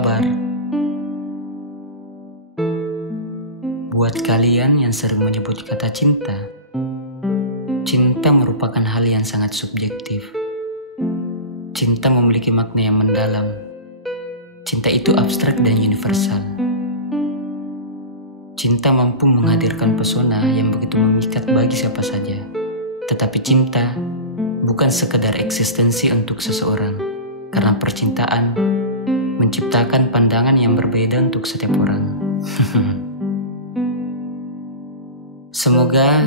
kabar? Buat kalian yang sering menyebut kata cinta, cinta merupakan hal yang sangat subjektif. Cinta memiliki makna yang mendalam. Cinta itu abstrak dan universal. Cinta mampu menghadirkan pesona yang begitu memikat bagi siapa saja. Tetapi cinta bukan sekedar eksistensi untuk seseorang, karena percintaan menciptakan pandangan yang berbeda untuk setiap orang. Semoga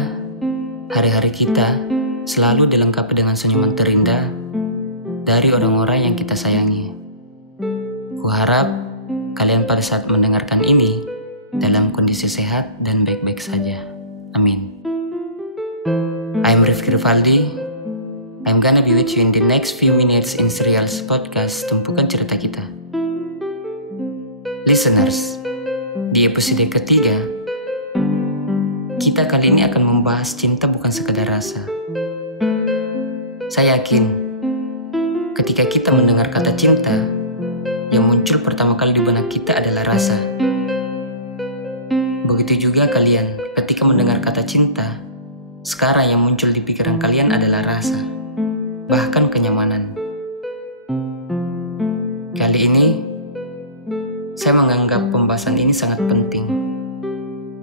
hari-hari kita selalu dilengkapi dengan senyuman terindah dari orang-orang yang kita sayangi. Kuharap kalian pada saat mendengarkan ini dalam kondisi sehat dan baik-baik saja. Amin. I'm Rifki Rivaldi. I'm gonna be with you in the next few minutes in Serials Podcast Tumpukan Cerita Kita. Listeners, di episode ketiga, kita kali ini akan membahas cinta bukan sekedar rasa. Saya yakin, ketika kita mendengar kata cinta, yang muncul pertama kali di benak kita adalah rasa. Begitu juga kalian, ketika mendengar kata cinta, sekarang yang muncul di pikiran kalian adalah rasa, bahkan kenyamanan. Kali ini, saya menganggap pembahasan ini sangat penting.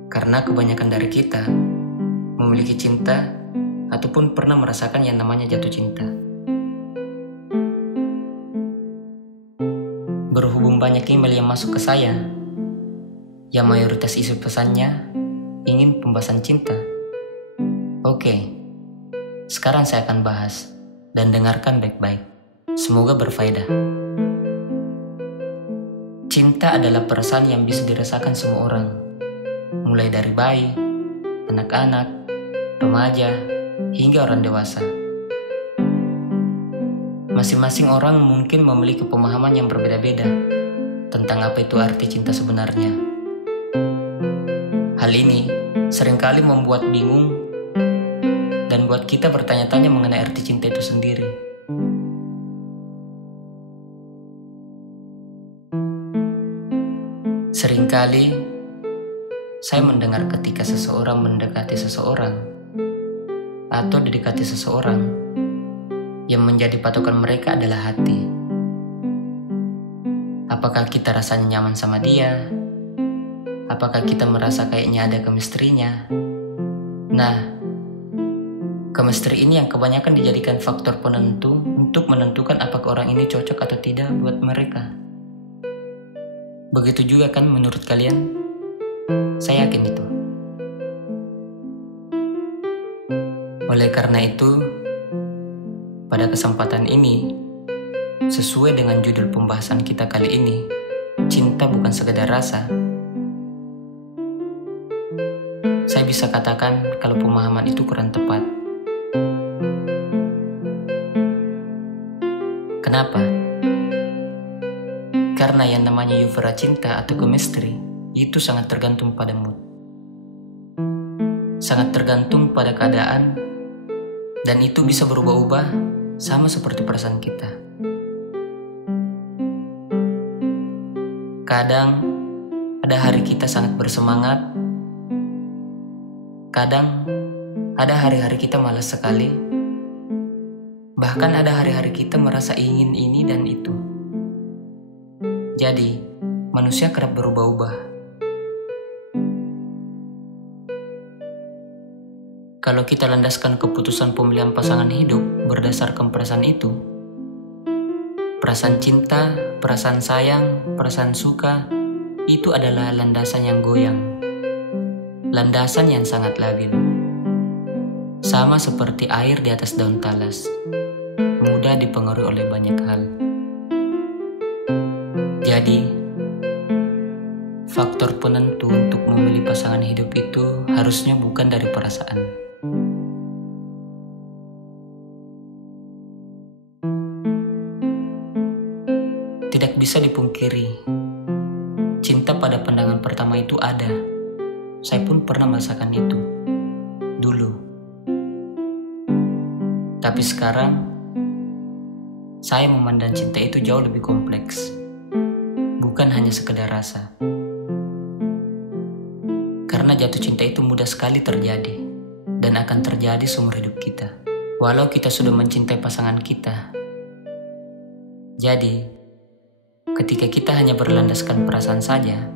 Karena kebanyakan dari kita memiliki cinta ataupun pernah merasakan yang namanya jatuh cinta. Berhubung banyak email yang masuk ke saya, yang mayoritas isi pesannya ingin pembahasan cinta. Oke, sekarang saya akan bahas dan dengarkan baik-baik. Semoga berfaedah. Cinta adalah perasaan yang bisa dirasakan semua orang. Mulai dari bayi, anak-anak, remaja, hingga orang dewasa. Masing-masing orang mungkin memiliki pemahaman yang berbeda-beda tentang apa itu arti cinta sebenarnya. Hal ini seringkali membuat bingung dan buat kita bertanya-tanya mengenai arti cinta itu sendiri. Seringkali saya mendengar ketika seseorang mendekati seseorang atau didekati seseorang, yang menjadi patokan mereka adalah hati. Apakah kita rasanya nyaman sama dia? Apakah kita merasa kayaknya ada chemistry-nya? Nah, chemistry ini yang kebanyakan dijadikan faktor penentu untuk menentukan apakah orang ini cocok atau tidak buat mereka. Begitu juga kan menurut kalian? Saya yakin itu. Oleh karena itu, pada kesempatan ini, sesuai dengan judul pembahasan kita kali ini, cinta bukan sekedar rasa. Saya bisa katakan kalau pemahaman itu kurang tepat. Kenapa? Karena yang namanya euforia cinta atau chemistry itu sangat tergantung pada mood. Sangat tergantung pada keadaan, dan itu bisa berubah-ubah sama seperti perasaan kita. Kadang ada hari kita sangat bersemangat, kadang ada hari-hari kita malas sekali, bahkan ada hari-hari kita merasa ingin ini dan itu. Jadi, manusia kerap berubah-ubah. Kalau kita landaskan keputusan pemilihan pasangan hidup berdasarkan perasaan itu, perasaan cinta, perasaan sayang, perasaan suka, itu adalah landasan yang goyang. Landasan yang sangat labil. Sama seperti air di atas daun talas, mudah dipengaruhi oleh banyak hal. Jadi, faktor penentu untuk memilih pasangan hidup itu harusnya bukan dari perasaan. Tidak bisa dipungkiri, cinta pada pandangan pertama itu ada. Saya pun pernah merasakan itu dulu. Tapi sekarang, saya memandang cinta itu jauh lebih kompleks. bukan hanya sekedar rasa. Karena jatuh cinta itu mudah sekali terjadi dan akan terjadi seumur hidup kita, walau kita sudah mencintai pasangan kita. Jadi, ketika kita hanya berlandaskan perasaan saja,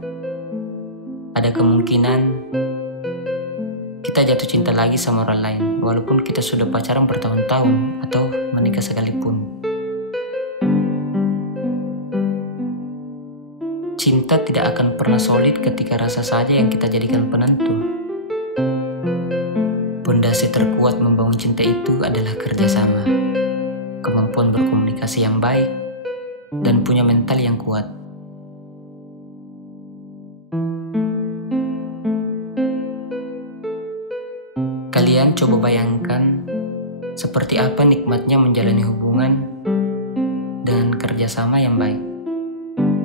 ada kemungkinan kita jatuh cinta lagi sama orang lain, walaupun kita sudah pacaran bertahun-tahun atau menikah sekalipun. Cinta tidak akan pernah solid ketika rasa saja yang kita jadikan penentu. Pondasi terkuat membangun cinta itu adalah kerjasama, kemampuan berkomunikasi yang baik, dan punya mental yang kuat. Kalian coba bayangkan seperti apa nikmatnya menjalani hubungan dengan kerjasama yang baik.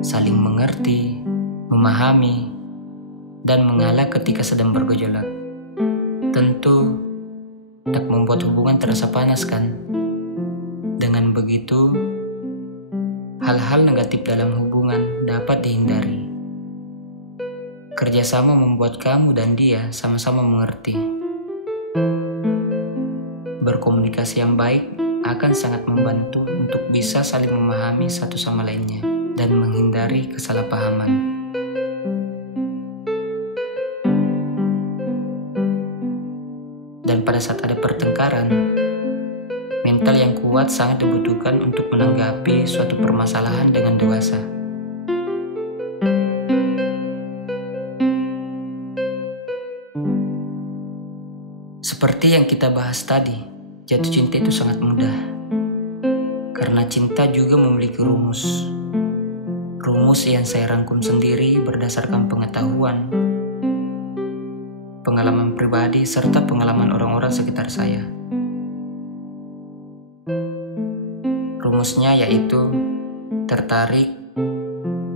Saling mengerti, memahami, dan mengalah ketika sedang bergejolak. Tentu tak membuat hubungan terasa panas, kan? Dengan begitu, hal-hal negatif dalam hubungan dapat dihindari. Kerjasama membuat kamu dan dia sama-sama mengerti. Berkomunikasi yang baik akan sangat membantu untuk bisa saling memahami satu sama lainnya dan menghindari kesalahpahaman. Dan pada saat ada pertengkaran, mental yang kuat sangat dibutuhkan untuk menanggapi suatu permasalahan dengan dewasa. Seperti yang kita bahas tadi, jatuh cinta itu sangat mudah. Karena cinta juga memiliki rumus. Rumus yang saya rangkum sendiri berdasarkan pengetahuan, pengalaman pribadi, serta pengalaman orang-orang sekitar saya. Rumusnya yaitu tertarik,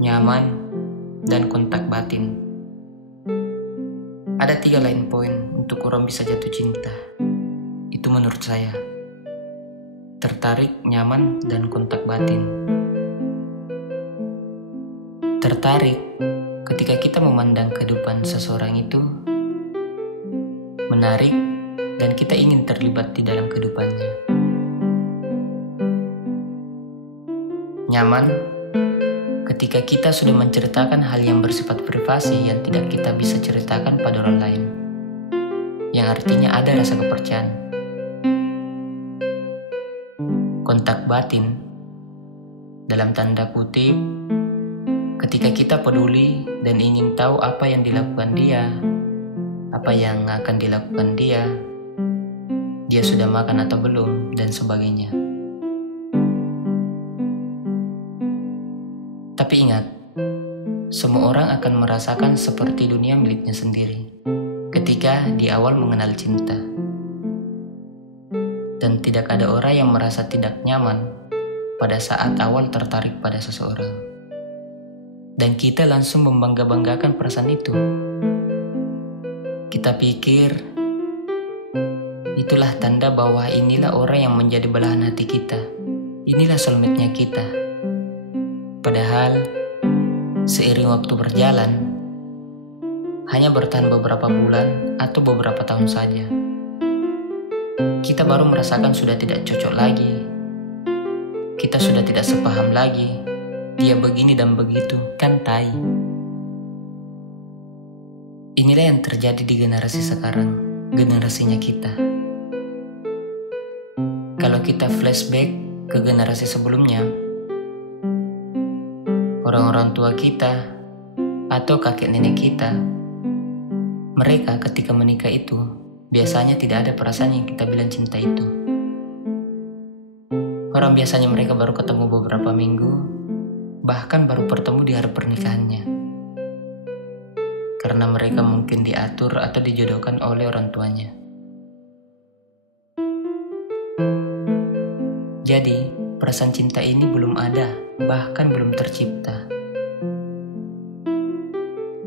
nyaman, dan kontak batin. Ada 3 line point untuk orang bisa jatuh cinta. Itu menurut saya. Tertarik, nyaman, dan kontak batin. Tertarik ketika kita memandang kehidupan seseorang itu menarik dan kita ingin terlibat di dalam kehidupannya. Nyaman ketika kita sudah menceritakan hal yang bersifat privasi yang tidak kita bisa ceritakan pada orang lain, yang artinya ada rasa kepercayaan. Kontak batin dalam tanda kutip ketika kita peduli dan ingin tahu apa yang dilakukan dia, apa yang akan dilakukan dia sudah makan atau belum, dan sebagainya. Tapi ingat, semua orang akan merasakan seperti dunia miliknya sendiri ketika di awal mengenal cinta. Dan tidak ada orang yang merasa tidak nyaman pada saat awal tertarik pada seseorang. Dan kita langsung membangga-banggakan perasaan itu. Kita pikir itulah tanda bahwa inilah orang yang menjadi belahan hati kita. Inilah soulmate-nya kita. Padahal seiring waktu berjalan, hanya bertahan beberapa bulan atau beberapa tahun saja, kita baru merasakan sudah tidak cocok lagi. Kita sudah tidak sepaham lagi. Dia begini dan begitu, kan tai. Inilah yang terjadi di generasi sekarang, generasinya kita. Kalau kita flashback ke generasi sebelumnya, orang-orang tua kita atau kakek nenek kita, mereka ketika menikah itu biasanya tidak ada perasaan yang kita bilang cinta itu. Orang biasanya mereka baru ketemu beberapa minggu, bahkan baru bertemu di hari pernikahannya. Karena mereka mungkin diatur atau dijodohkan oleh orang tuanya. Jadi, perasaan cinta ini belum ada, bahkan belum tercipta.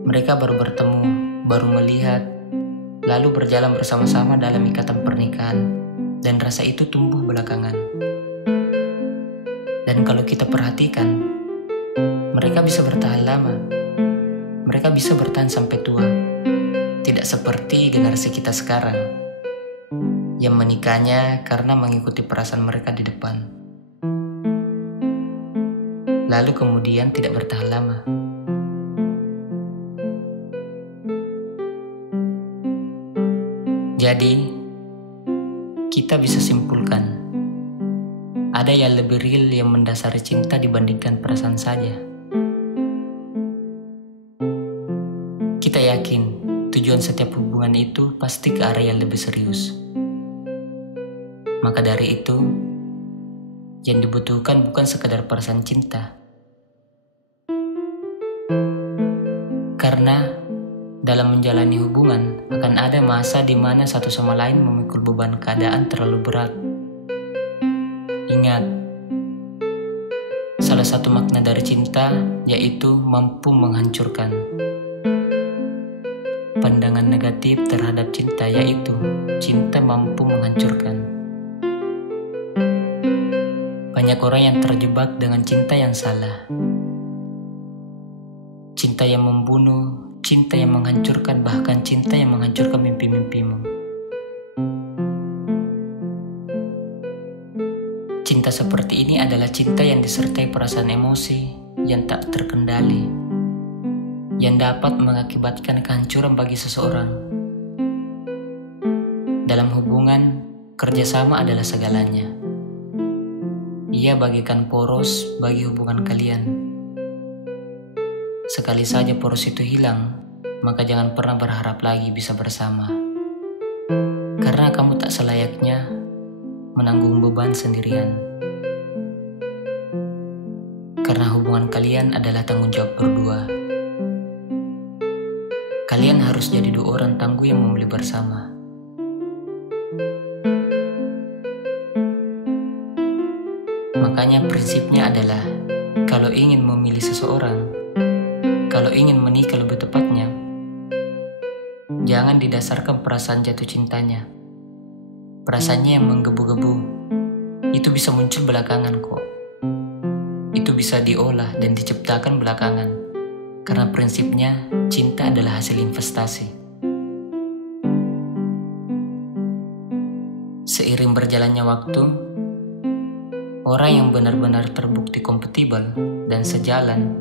Mereka baru bertemu, baru melihat, lalu berjalan bersama-sama dalam ikatan pernikahan, dan rasa itu tumbuh belakangan. Dan kalau kita perhatikan, Mereka bisa bertahan lama. Mereka bisa bertahan sampai tua. Tidak seperti generasi kita sekarang, yang menikahnya karena mengikuti perasaan mereka di depan. Lalu kemudian tidak bertahan lama. Jadi, kita bisa simpulkan, ada yang lebih real yang mendasari cinta dibandingkan perasaan saja. Kita yakin tujuan setiap hubungan itu pasti ke arah yang lebih serius. Maka dari itu, yang dibutuhkan bukan sekadar perasaan cinta. Karena dalam menjalani hubungan akan ada masa di mana satu sama lain memikul beban keadaan terlalu berat. Ingat, salah satu makna dari cinta yaitu mampu menghancurkan. Pandangan negatif terhadap cinta yaitu cinta mampu menghancurkan. Banyak orang yang terjebak dengan cinta yang salah. Cinta yang membunuh, cinta yang menghancurkan, bahkan cinta yang menghancurkan mimpi-mimpimu. Cinta seperti ini adalah cinta yang disertai perasaan emosi yang tak terkendali, yang dapat mengakibatkan kehancuran bagi seseorang. Dalam hubungan, kerjasama adalah segalanya. Ia bagikan poros bagi hubungan kalian. Sekali saja poros itu hilang, maka jangan pernah berharap lagi bisa bersama. Karena kamu tak selayaknya menanggung beban sendirian. Karena hubungan kalian adalah tanggung jawab berdua. Kalian harus jadi dua orang tangguh yang membeli bersama. Makanya prinsipnya adalah, kalau ingin memilih seseorang, kalau ingin menikah lebih tepatnya, jangan didasarkan perasaan jatuh cintanya. Perasaannya yang menggebu-gebu, itu bisa muncul belakangan kok. Itu bisa diolah dan diciptakan belakangan. Karena prinsipnya, cinta adalah hasil investasi. Seiring berjalannya waktu, orang yang benar-benar terbukti kompatibel dan sejalan,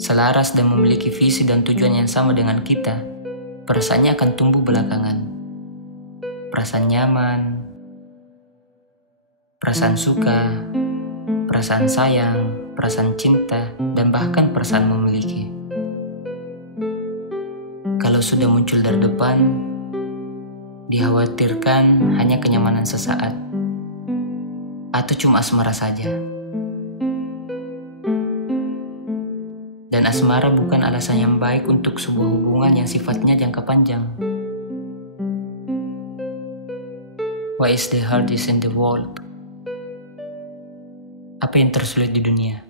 selaras dan memiliki visi dan tujuan yang sama dengan kita, perasaannya akan tumbuh belakangan. Perasaan nyaman, perasaan suka, perasaan sayang, perasaan cinta, dan bahkan perasaan memiliki. Kalau sudah muncul dari depan, dikhawatirkan hanya kenyamanan sesaat, atau cuma asmara saja. Dan asmara bukan alasan yang baik untuk sebuah hubungan yang sifatnya jangka panjang. What is the hardest in the world? Apa yang tersulit di dunia?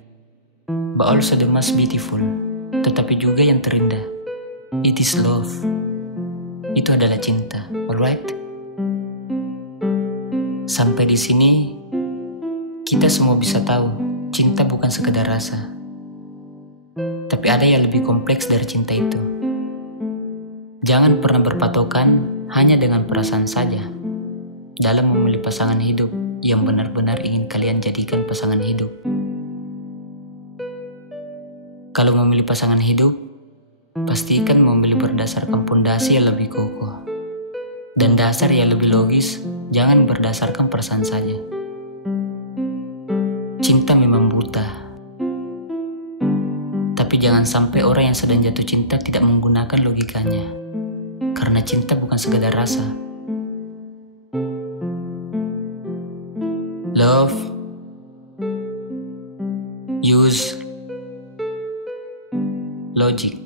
But also the most beautiful, tetapi juga yang terindah. It is love. Itu adalah cinta, alright? Sampai di sini, kita semua bisa tahu, cinta bukan sekedar rasa. Tapi ada yang lebih kompleks dari cinta itu. Jangan pernah berpatokan hanya dengan perasaan saja dalam memilih pasangan hidup yang benar-benar ingin kalian jadikan pasangan hidup. Kalau memilih pasangan hidup, pastikan memilih berdasarkan pondasi yang lebih kokoh dan dasar yang lebih logis, jangan berdasarkan perasaan saja. Cinta memang buta. Tapi jangan sampai orang yang sedang jatuh cinta tidak menggunakan logikanya. Karena cinta bukan sekedar rasa. Love, use, logic.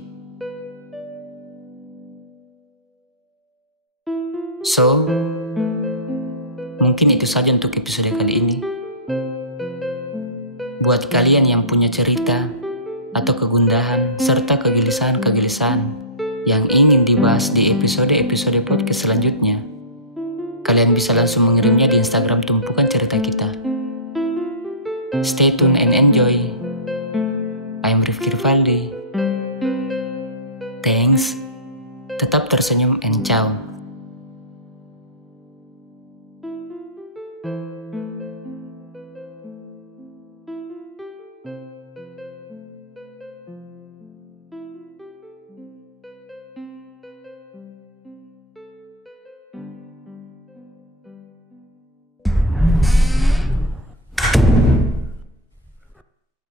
So, mungkin itu saja untuk episode kali ini. Buat kalian yang punya cerita atau kegundahan serta kegelisahan-kegelisahan yang ingin dibahas di episode-episode podcast selanjutnya, kalian bisa langsung mengirimnya di Instagram Tumpukan Cerita Kita. Stay tuned and enjoy. I'm Rifki Rivaldi. Thanks. Tetap tersenyum and ciao.